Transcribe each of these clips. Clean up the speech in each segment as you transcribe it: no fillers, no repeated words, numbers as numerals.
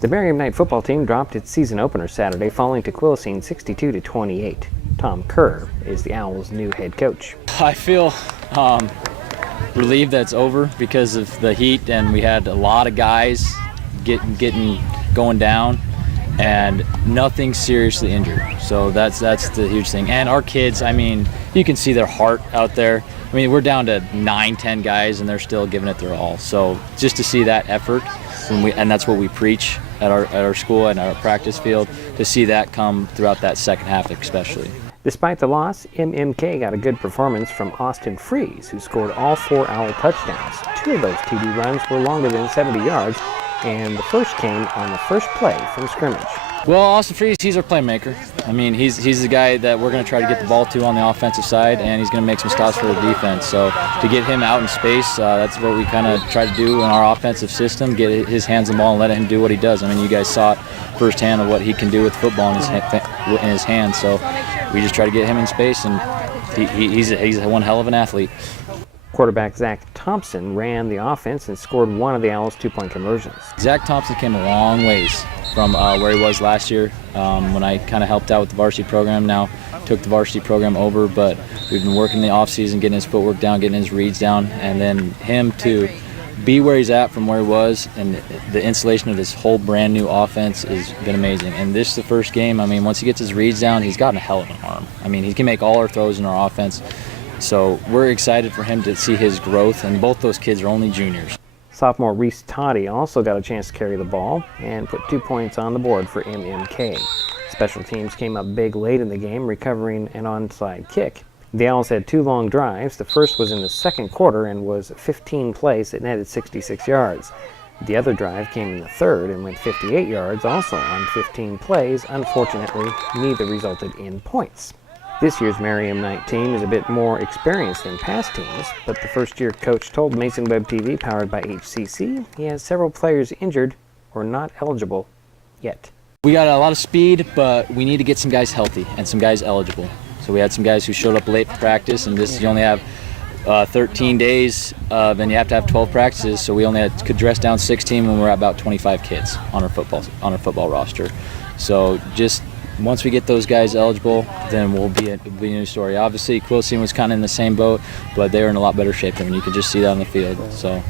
The Merriam Knight football team dropped its season opener Saturday, falling to Quilcene 62-28. Tom Kerr is the Owls' new head coach. I feel relieved that it's over because of the heat, and we had a lot of guys going down, and nothing seriously injured. So that's the huge thing. And our kids, I mean, you can see their heart out there. I mean, we're down to 9-10 guys, and they're still giving it their all. So just to see that effort, and that's what we preach at our school and our practice field, to see that come throughout that second half especially. Despite the loss, MMK got a good performance from Austin Freeze, who scored all 4 Owl touchdowns. 2 of those TD runs were longer than 70 yards, and the first came on the first play from scrimmage. Well, Austin Freeze, he's our playmaker. I mean, he's the guy that we're going to try to get the ball to on the offensive side, and he's going to make some stops for the defense. So to get him out in space, that's what we kind of try to do in our offensive system, get his hands on the ball and let him do what he does. I mean, you guys saw it firsthand of what he can do with football in his hands. So we just try to get him in space, and he's one hell of an athlete. Quarterback Zach Thompson ran the offense and scored one of the Owls' 2-point conversions. Zach Thompson came a long ways from where he was last year when I kind of helped out with the varsity program. Now took the varsity program over, but we've been working the offseason, getting his footwork down, getting his reads down, and then him to be where he's at from where he was, and the installation of this whole brand new offense has been amazing. And this is the first game. I mean, once he gets his reads down, he's got a hell of an arm. I mean, he can make all our throws in our offense. So we're excited for him to see his growth, and both those kids are only juniors. Sophomore Reese Toddy also got a chance to carry the ball and put 2 points on the board for MMK. Special teams came up big late in the game, recovering an onside kick. The Owls had 2 long drives. The first was in the second quarter and was 15 plays that netted 66 yards. The other drive came in the third and went 58 yards, also on 15 plays. Unfortunately, neither resulted in points. This year's Merriam Knight team is a bit more experienced than past teams, but the first-year coach told Mason Web TV, powered by HCC, he has several players injured or not eligible yet. We got a lot of speed, but we need to get some guys healthy and some guys eligible. So we had some guys who showed up late for practice, and you only have 13 days, then you have to have 12 practices, so we only could dress down 16 when we're at about 25 kids on our football roster. So just once we get those guys eligible, then we'll be a new story. Obviously, Quilcene was kind of in the same boat, but they were in a lot better shape. I mean, you could just see that on the field. So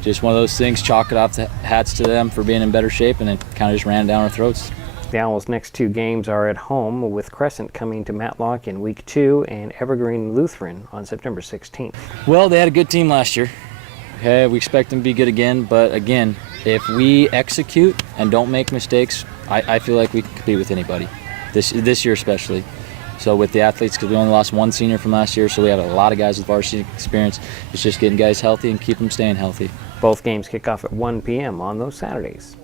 just one of those things, chalk it off the hats to them for being in better shape, and then kind of just ran down our throats. The Owls' next 2 games are at home, with Crescent coming to Matlock in Week 2 and Evergreen Lutheran on September 16th. Well, they had a good team last year. Okay, we expect them to be good again, but again, if we execute and don't make mistakes, I feel like we can compete with anybody. This year especially. So with the athletes, because we only lost 1 senior from last year, so we have a lot of guys with varsity experience. It's just getting guys healthy and keep them staying healthy. Both games kick off at 1 p.m. on those Saturdays.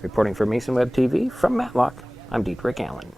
Reporting for Mason Web TV from Matlock, I'm Dietrich Allen.